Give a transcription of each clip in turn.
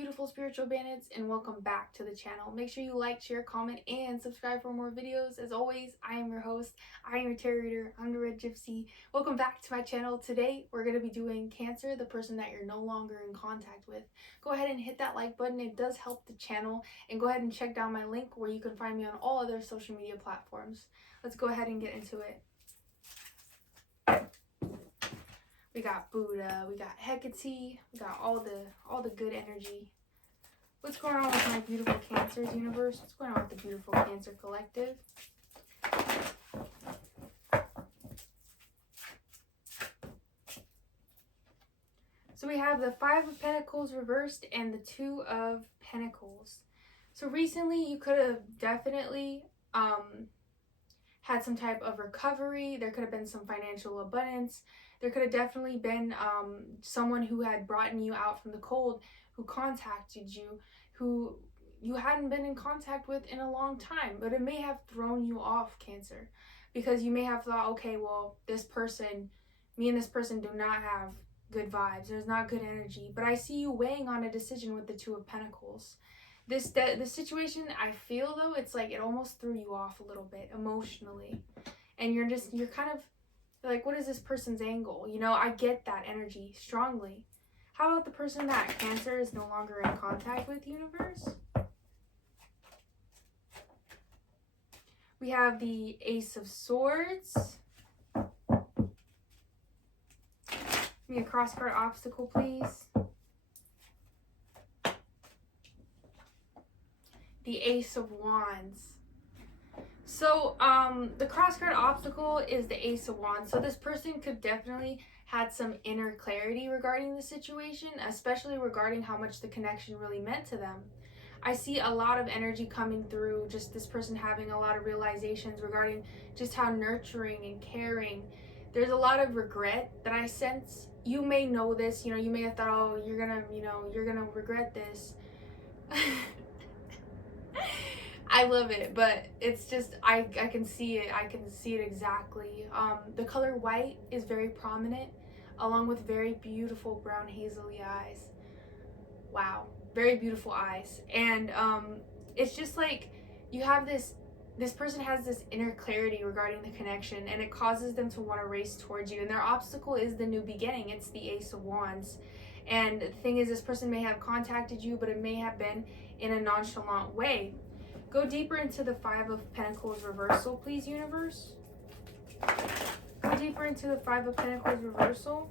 beautiful spiritual bandits, and welcome back to the channel. Make sure you like, share, comment, and subscribe for more videos. As always, I am your host, I am your tarot reader, I'm the Red Gypsy. Welcome back to my channel. Today we're going to be doing Cancer, the person that you're no longer in contact with. Go ahead and hit that like button, it does help the channel, and go ahead and check down my link where you can find me on all other social media platforms. Let's go ahead and get into it. We got Buddha, we got Hecate, we got all the good energy. What's going on with my beautiful Cancers universe? What's going on with the beautiful Cancer collective? So we have the Five of Pentacles reversed and the Two of Pentacles. So recently you could have definitely had some type of recovery. There could have been some financial abundance. There could have definitely been someone who had brought you out from the cold, who contacted you, who you hadn't been in contact with in a long time. But it may have thrown you off, Cancer, because you may have thought, okay, well, me and this person do not have good vibes. There's not good energy. But I see you weighing on a decision with the Two of Pentacles. The situation, I feel though, it's like it almost threw you off a little bit emotionally. And you're kind of like, what is this person's angle? You know, I get that energy strongly. How about the person that Cancer is no longer in contact with, universe? We have the Ace of Swords. Give me a cross card obstacle, please. The Ace of Wands. So the cross card obstacle is the Ace of Wands. So this person could definitely had some inner clarity regarding the situation, especially regarding how much the connection really meant to them. I see a lot of energy coming through, just this person having a lot of realizations regarding just how nurturing and caring. There's a lot of regret that I sense. You may know this, you know, you may have thought, oh, you're gonna regret this. I love it, but it's just, I can see it. I can see it exactly. The color white is very prominent, along with very beautiful brown hazily eyes. Wow, very beautiful eyes. And it's just like you have this person has this inner clarity regarding the connection, and it causes them to want to race towards you. And their obstacle is the new beginning. It's the Ace of Wands. And the thing is, this person may have contacted you, but it may have been in a nonchalant way. Go deeper into the Five of Pentacles reversal, please, universe. Go deeper into the Five of Pentacles reversal.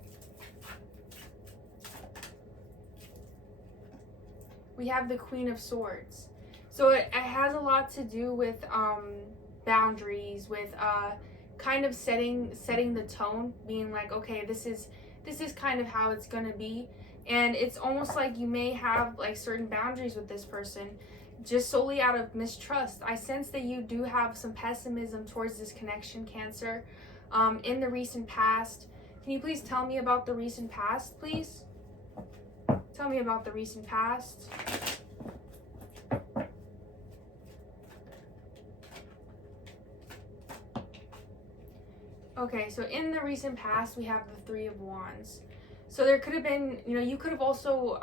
We have the Queen of Swords. So it has a lot to do with boundaries, with kind of setting the tone, being like, okay, this is kind of how it's gonna be. And it's almost like you may have like certain boundaries with this person, just solely out of mistrust. I sense that you do have some pessimism towards this connection, Cancer, in the recent past. Can you please tell me about the recent past, please? Tell me about the recent past. Okay, so in the recent past, we have the Three of Wands. So there could have been, you know, you could have also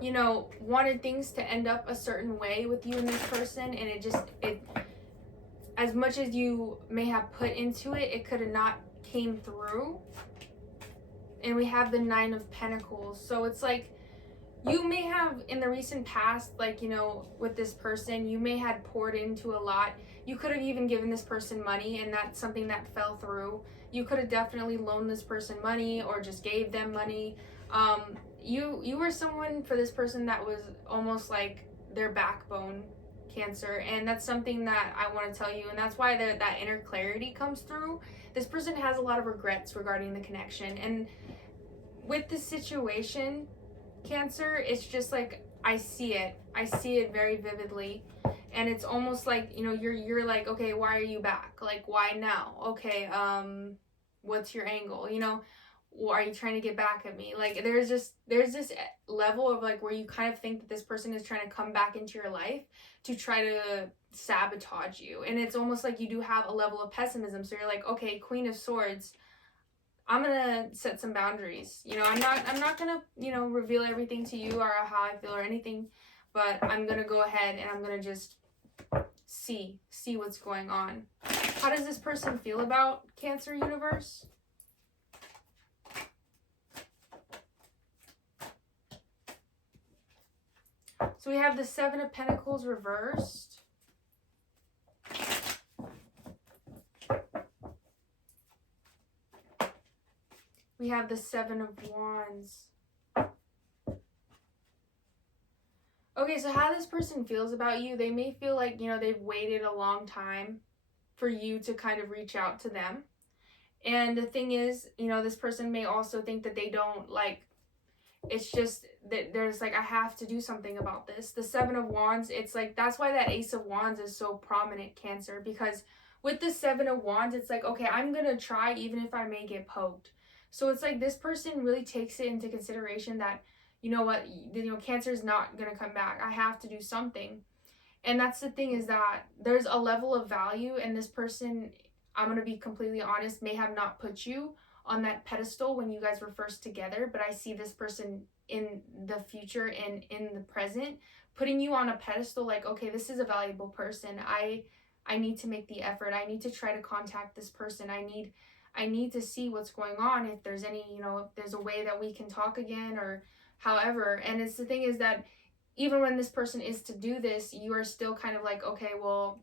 you know, wanted things to end up a certain way with you and this person, and it as much as you may have put into it, it could have not came through. And we have the Nine of Pentacles. So it's like you may have in the recent past, like, you know, with this person, you may have poured into a lot. You could have even given this person money, and that's something that fell through. You could have definitely loaned this person money or just gave them money. You were someone for this person that was almost like their backbone, Cancer, and that's something that I want to tell you, and that's why that inner clarity comes through. This person has a lot of regrets regarding the connection, and with this situation, Cancer, it's just like I see it very vividly, and it's almost like, you know, you're like, okay, why are you back? Like, why now? Okay, what's your angle? You know, are you trying to get back at me? Like, there's this level of like where you kind of think that this person is trying to come back into your life to try to sabotage you, and it's almost like you do have a level of pessimism. So you're like, okay, Queen of Swords, I'm gonna set some boundaries. You know, I'm not gonna, you know, reveal everything to you or how I feel or anything, but I'm gonna go ahead and I'm gonna just see what's going on. How does this person feel about Cancer universe? So we have the Seven of Pentacles reversed. We have the Seven of Wands. Okay, so how this person feels about you, they may feel like, you know, they've waited a long time for you to kind of reach out to them. And the thing is, you know, this person may also think that they don't, like, it's just that there's like, I have to do something about this. The Seven of Wands, it's like, that's why that Ace of Wands is so prominent, Cancer, because with the Seven of Wands, it's like, okay, I'm gonna try even if I may get poked. So it's like this person really takes it into consideration that, you know what, you know, Cancer is not gonna come back. I have to do something. And that's the thing, is that there's a level of value, and this person, I'm gonna be completely honest, may have not put you on that pedestal when you guys were first together, but I see this person in the future and in the present putting you on a pedestal, like, okay, this is a valuable person. I need to make the effort. I need to try to contact this person. I need to see what's going on, if there's any, you know, if there's a way that we can talk again or however. And it's the thing is that even when this person is to do this, you are still kind of like, okay, well,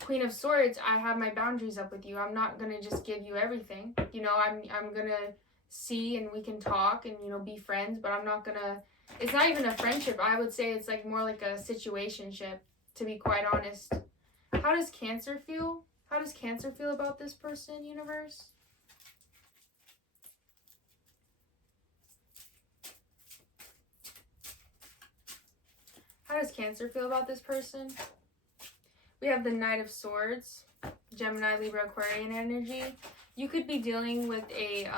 Queen of Swords, I have my boundaries up with you. I'm not gonna just give you everything. You know, I'm gonna see, and we can talk and, you know, be friends, but I'm not gonna, it's not even a friendship. I would say it's like more like a situationship, to be quite honest. How does Cancer feel? How does Cancer feel about this person, universe? How does Cancer feel about this person? We have the Knight of Swords, Gemini, Libra, Aquarian energy. You could be dealing with a,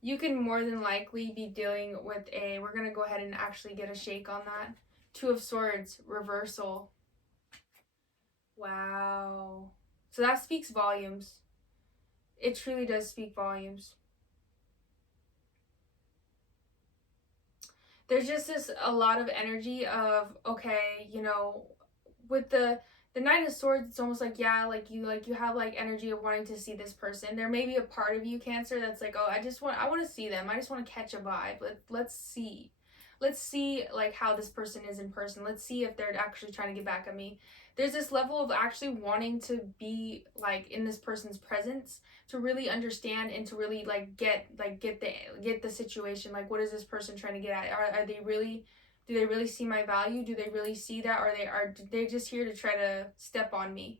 you can more than likely be dealing with a, we're going to go ahead and actually get a shake on that. Two of Swords, reversal. Wow. So that speaks volumes. It truly does speak volumes. There's just this, a lot of energy of, okay, you know, with the Knight of Swords, it's almost like, yeah, like you have like energy of wanting to see this person. There may be a part of you, Cancer, that's like, oh, I want to see them. I just want to catch a vibe. Let's see like how this person is in person. Let's see if they're actually trying to get back at me. There's this level of actually wanting to be like in this person's presence, to really understand and to really like get the situation. Like, what is this person trying to get at? Are they really, do they really see my value? Do they really see that? Or are they just here to try to step on me?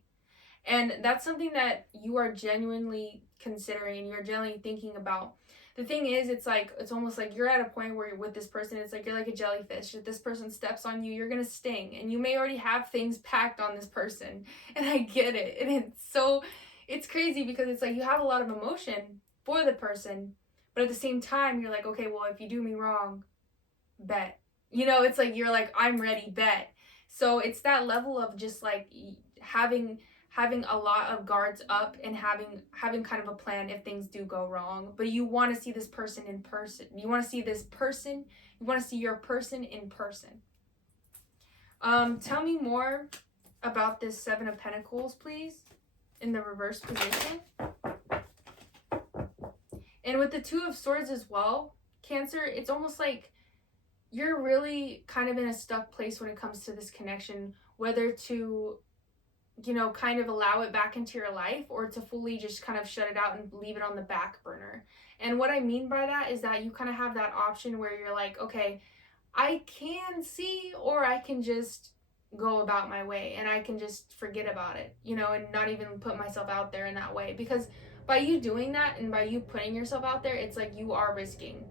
And that's something that you are genuinely considering, you're genuinely thinking about. The thing is, it's like, it's almost like you're at a point where you're with this person, it's like you're like a jellyfish. If this person steps on you, you're gonna sting, and you may already have things packed on this person. And I get it. And it's crazy, because it's like you have a lot of emotion for the person, but at the same time, you're like, okay, well, if you do me wrong, bet. You know, it's like you're like, I'm ready, bet. So it's that level of just like having a lot of guards up, and having kind of a plan if things do go wrong. But you want to see this person in person. You want to see your person in person. Tell me more about this Seven of Pentacles, please, in the reverse position. And with the Two of Swords as well, Cancer, it's almost like you're really kind of in a stuck place when it comes to this connection, whether to, you know, kind of allow it back into your life, or to fully just kind of shut it out and leave it on the back burner. And what I mean by that is that you kind of have that option where you're like, okay, I can see, or I can just go about my way and I can just forget about it, you know, and not even put myself out there in that way. Because by you doing that, and by you putting yourself out there, it's like you are risking.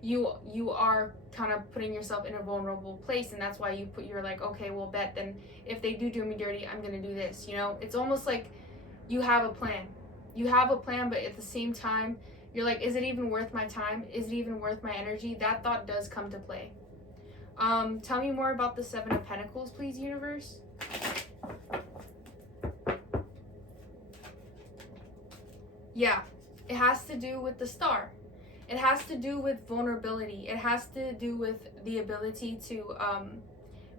You are kind of putting yourself in a vulnerable place, and that's why you're like, okay, well, bet then if they do me dirty, I'm gonna do this. You know, it's almost like you have a plan, but at the same time, you're like, is it even worth my time? Is it even worth my energy? That thought does come to play. Tell me more about the Seven of Pentacles, please, universe. Yeah, it has to do with the star. It has to do with vulnerability. It has to do with the ability to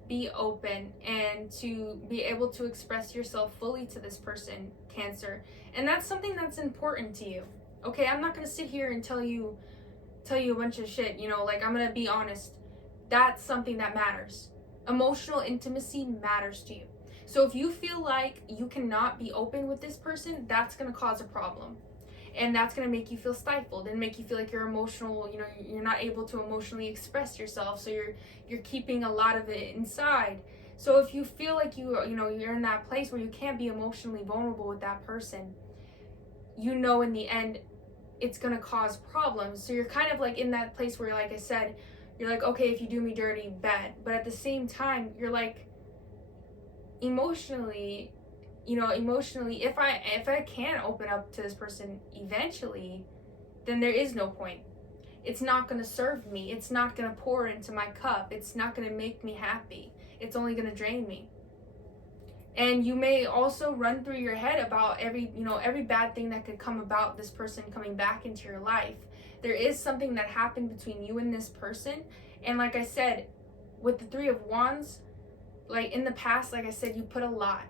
be open and to be able to express yourself fully to this person, Cancer. And that's something that's important to you. Okay, I'm not gonna sit here and tell you a bunch of shit, like I'm gonna be honest. That's something that matters. Emotional intimacy matters to you. So if you feel like you cannot be open with this person, that's gonna cause a problem. And that's going to make you feel stifled and make you feel like you're emotional, you're not able to emotionally express yourself, so you're keeping a lot of it inside. So if you feel like you're in that place where you can't be emotionally vulnerable with that person, in the end it's going to cause problems. So you're kind of like in that place where, like I said, you're like, okay, if you do me dirty, bad, but at the same time you're like, emotionally, if I can open up to this person eventually, then there is no point. It's not going to serve me. It's not going to pour into my cup. It's not going to make me happy. It's only going to drain me. And you may also run through your head about every bad thing that could come about this person coming back into your life. There is something that happened between you and this person. And like I said, with the Three of Wands, like in the past, like I said, you put a lot.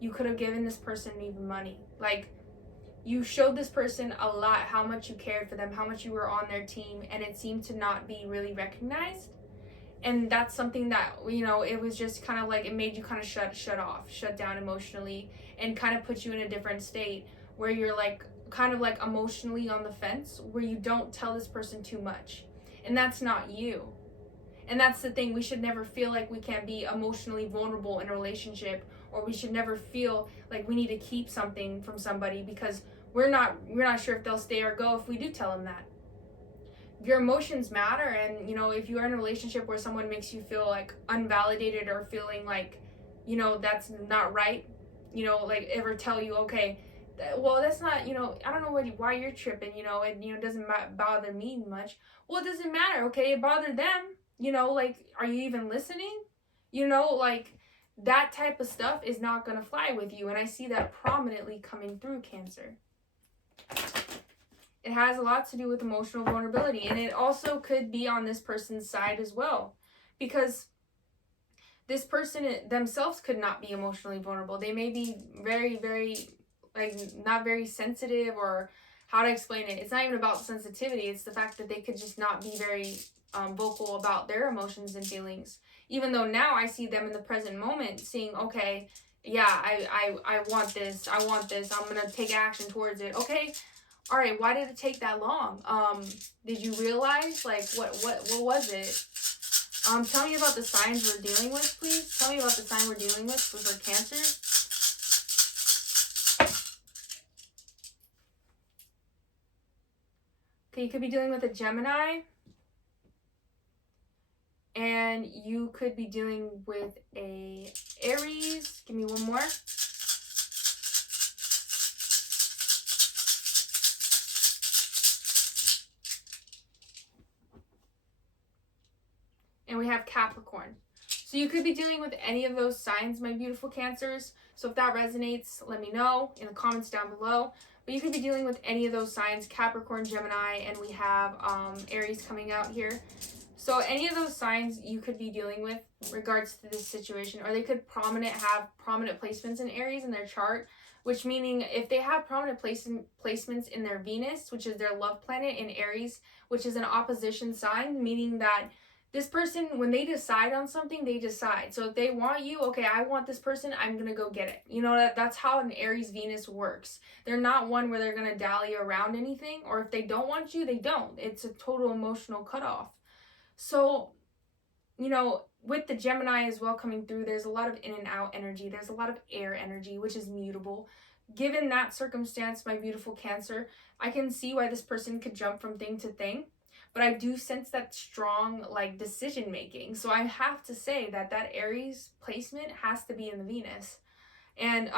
You could have given this person even money. Like, you showed this person a lot how much you cared for them, how much you were on their team, and it seemed to not be really recognized. And that's something that, it was just kind of like, it made you kind of shut down emotionally, and kind of put you in a different state where you're like, kind of like emotionally on the fence, where you don't tell this person too much. And that's not you. And that's the thing, we should never feel like we can be emotionally vulnerable in a relationship, or we should never feel like we need to keep something from somebody because we're not sure if they'll stay or go if we do tell them that. Your emotions matter, and if you are in a relationship where someone makes you feel like unvalidated or feeling like, that's not right, like ever tell you, okay, well, that's not, I don't know why you're tripping, it doesn't bother me much. Well, it doesn't matter, okay, it bothered them, like, are you even listening? Like, that type of stuff is not going to fly with you. And I see that prominently coming through, Cancer. It has a lot to do with emotional vulnerability. And it also could be on this person's side as well. Because this person themselves could not be emotionally vulnerable. They may be very, very, like, not very sensitive, or how to explain it. It's not even about sensitivity. It's the fact that they could just not be very vocal about their emotions and feelings. Even though now I see them in the present moment saying, okay, yeah, I want this. I'm going to take action towards it. Okay, all right, why did it take that long? Did you realize, like, what was it? Tell me about the signs we're dealing with, please. Tell me about the sign we're dealing with for Cancer. Okay, you could be dealing with a Gemini. And you could be dealing with a Aries. Give me one more. And we have Capricorn. So you could be dealing with any of those signs, my beautiful Cancers. So if that resonates, let me know in the comments down below. But you could be dealing with any of those signs, Capricorn, Gemini, and we have Aries coming out here. So any of those signs you could be dealing with regards to this situation, or they could have prominent placements in Aries in their chart, which meaning if they have prominent placements in their Venus, which is their love planet, in Aries, which is an opposition sign, meaning that this person, when they decide on something, they decide. So if they want you, okay, I want this person, I'm going to go get it. That's how an Aries Venus works. They're not one where they're going to dally around anything, or if they don't want you, they don't. It's a total emotional cutoff. So, with the Gemini as well coming through, there's a lot of in and out energy. There's a lot of air energy, which is mutable. Given that circumstance, my beautiful Cancer, I can see why this person could jump from thing to thing. But I do sense that strong, like, decision making. So I have to say that Aries placement has to be in the Venus. And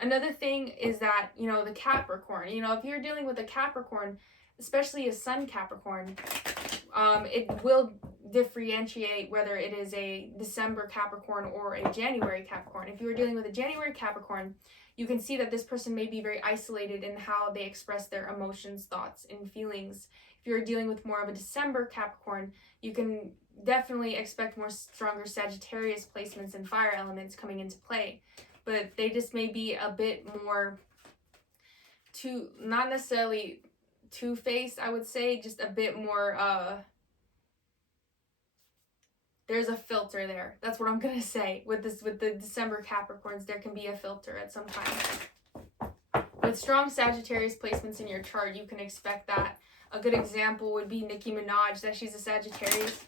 another thing is that, the Capricorn, if you're dealing with a Capricorn, especially a Sun Capricorn, it will differentiate whether it is a December Capricorn or a January Capricorn. If you are dealing with a January Capricorn, you can see that this person may be very isolated in how they express their emotions, thoughts, and feelings. If you're dealing with more of a December Capricorn, you can definitely expect more stronger Sagittarius placements and fire elements coming into play. But they just may be a bit more not necessarily two-faced, I would say, just a bit more, there's a filter there. That's what I'm going to say. With the December Capricorns, there can be a filter at some time. With strong Sagittarius placements in your chart, you can expect that. A good example would be Nicki Minaj, that she's a Sagittarius.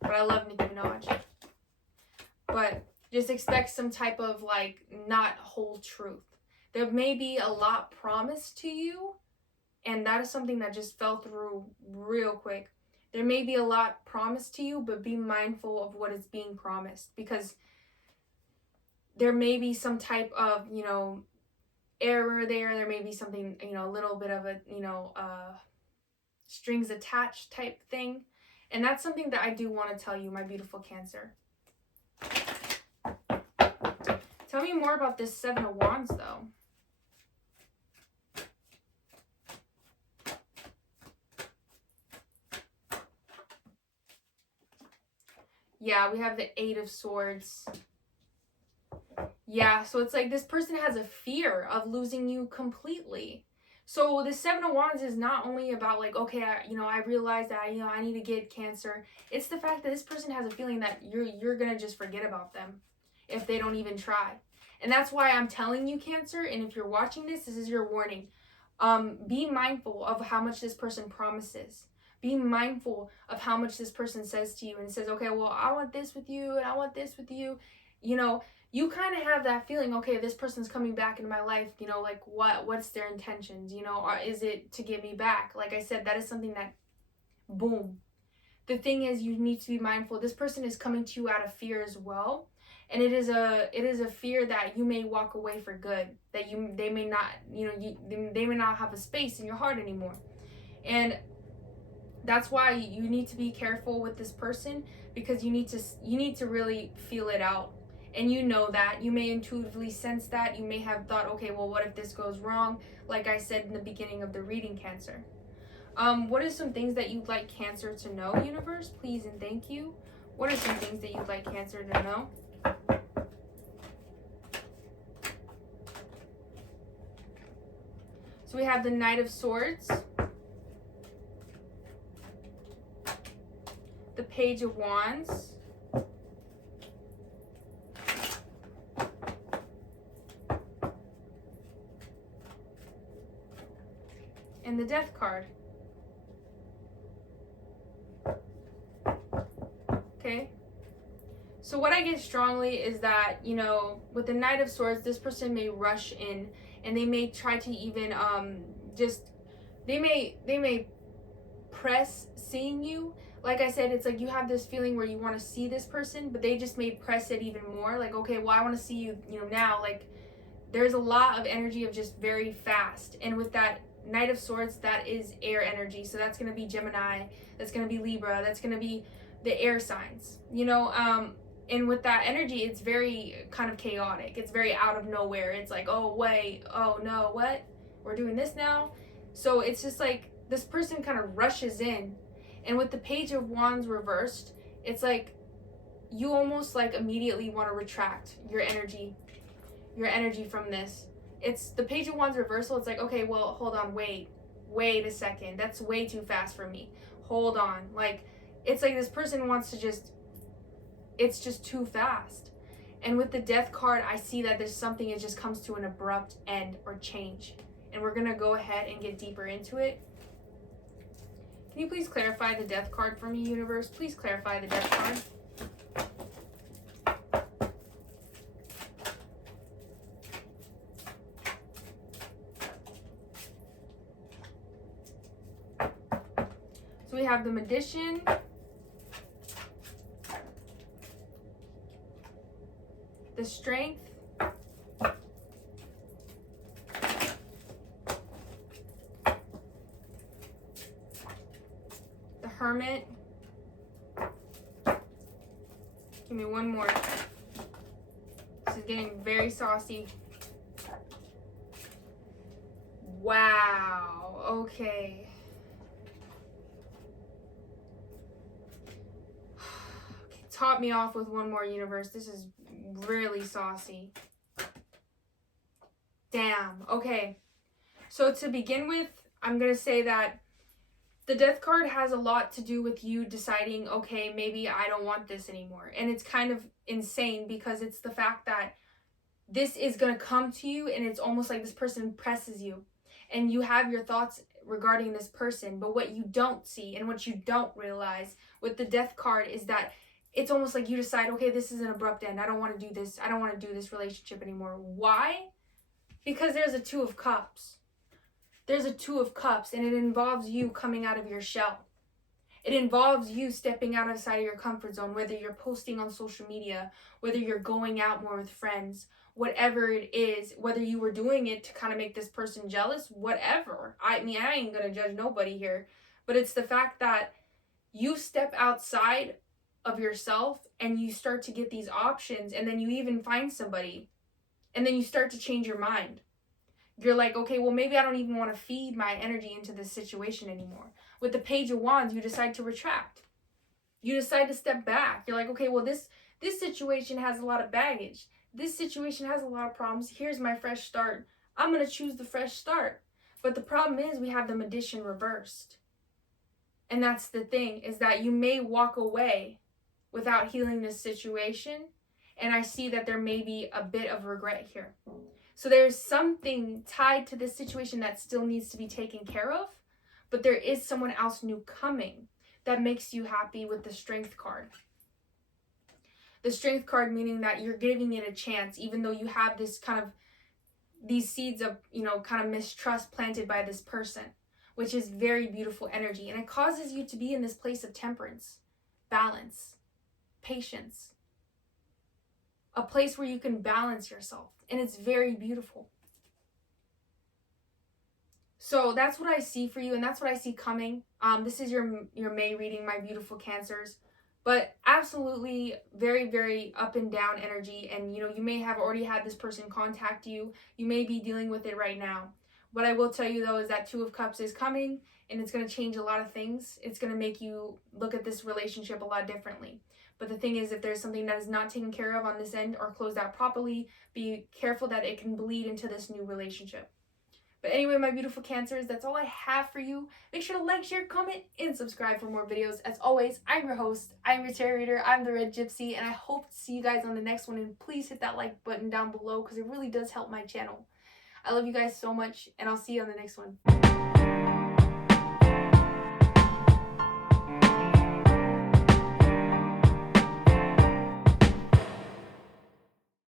But I love Nicki Minaj. But just expect some type of, like, not whole truth. There may be a lot promised to you, and that is something that just fell through real quick. There may be a lot promised to you, but be mindful of what is being promised, because there may be some type of, error there. There may be something, a little bit of a, strings attached type thing. And that's something that I do want to tell you, my beautiful Cancer. Tell me more about this Seven of Wands, though. Yeah, we have the Eight of Swords. Yeah, so it's like this person has a fear of losing you completely. So the Seven of Wands is not only about like, okay, I realize that, I need to get Cancer. It's the fact that this person has a feeling that you're going to just forget about them if they don't even try. And that's why I'm telling you, Cancer, and if you're watching this, this is your warning. Be mindful of how much this person promises. Be mindful of how much this person says to you and says, okay, well, I want this with you and I want this with you. You kind of have that feeling, okay, this person's coming back into my life, like what's their intentions, or is it to get me back? Like I said, that is something that, boom. The thing is, you need to be mindful. This person is coming to you out of fear as well. And it is a fear that you may walk away for good, that they may not, they may not have a space in your heart anymore. And that's why you need to be careful with this person, because you need to really feel it out. And that you may intuitively sense that. You may have thought, okay, well, what if this goes wrong? Like I said in the beginning of the reading, Cancer. What are some things that you'd like Cancer to know, universe? Please and thank you. What are some things that you'd like Cancer to know? So we have the Knight of Swords, the Page of Wands, and the Death card. Okay? So what I get strongly is that, with the Knight of Swords, this person may rush in and they may try to even they may press seeing you. Like I said, it's like you have this feeling where you want to see this person, but they just may press it even more. Like, okay, well, I want to see you, now. Like, there's a lot of energy of just very fast. And with that Knight of Swords, that is air energy. So that's going to be Gemini, that's going to be Libra, that's going to be the air signs, and with that energy, it's very kind of chaotic. It's very out of nowhere. It's like, oh, wait, oh, no, what? We're doing this now? So it's just like this person kind of rushes in. And with the Page of Wands reversed, it's like you almost like immediately want to retract your energy from this. It's the Page of Wands reversal. It's like, okay, well, hold on, wait a second. That's way too fast for me. Hold on. Like, it's like this person wants to it's just too fast. And with the Death card, I see that there's something, it just comes to an abrupt end or change. And we're going to go ahead and get deeper into it. Can you please clarify the Death card for me, universe? Please clarify the Death card. So we have the Magician, the Strength, the Hermit, This is getting very saucy. Wow. Okay. Top me off with one more, universe. This is really saucy. Damn. Okay. So to begin with, I'm going to say that the death card has a lot to do with you deciding, okay, maybe I don't want this anymore. And it's kind of insane because it's the fact that this is going to come to you and it's almost like this person presses you. And you have your thoughts regarding this person. But what you don't see and what you don't realize with the death card is that it's almost like you decide, okay, this is an abrupt end. I don't want to do this. I don't want to do this relationship anymore. Why? Because there's a Two of Cups. There's a Two of Cups, and it involves you coming out of your shell. It involves you stepping outside of your comfort zone, whether you're posting on social media, whether you're going out more with friends, whatever it is, whether you were doing it to kind of make this person jealous, whatever. I mean, I ain't going to judge nobody here, but it's the fact that you step outside of yourself and you start to get these options, and then you even find somebody, and then you start to change your mind. You're like, okay, well, maybe I don't even want to feed my energy into this situation anymore. With the Page of Wands, you decide to retract. You decide to step back. You're like, okay, well, this situation has a lot of baggage. This situation has a lot of problems. Here's my fresh start. I'm going to choose the fresh start. But the problem is we have the Magician reversed. And that's the thing, is that you may walk away without healing this situation. And I see that there may be a bit of regret here. So there's something tied to this situation that still needs to be taken care of, but there is someone else new coming that makes you happy with the Strength card. The Strength card meaning that you're giving it a chance, even though you have this kind of, these seeds of, kind of mistrust planted by this person, which is very beautiful energy. And it causes you to be in this place of temperance, balance, patience, a place where you can balance yourself. And it's very beautiful. So that's what I see for you, and that's what I see coming. This is your May reading, my beautiful Cancers. But absolutely very, very up and down energy. And, you may have already had this person contact you. You may be dealing with it right now. What I will tell you, though, is that Two of Cups is coming, and it's going to change a lot of things. It's going to make you look at this relationship a lot differently. But the thing is, if there's something that is not taken care of on this end or closed out properly, be careful that it can bleed into this new relationship. But anyway, my beautiful Cancers, that's all I have for you. Make sure to like, share, comment, and subscribe for more videos. As always, I'm your host, I'm your tarot reader, I'm the Red Gypsy, and I hope to see you guys on the next one. And please hit that like button down below because it really does help my channel. I love you guys so much, and I'll see you on the next one.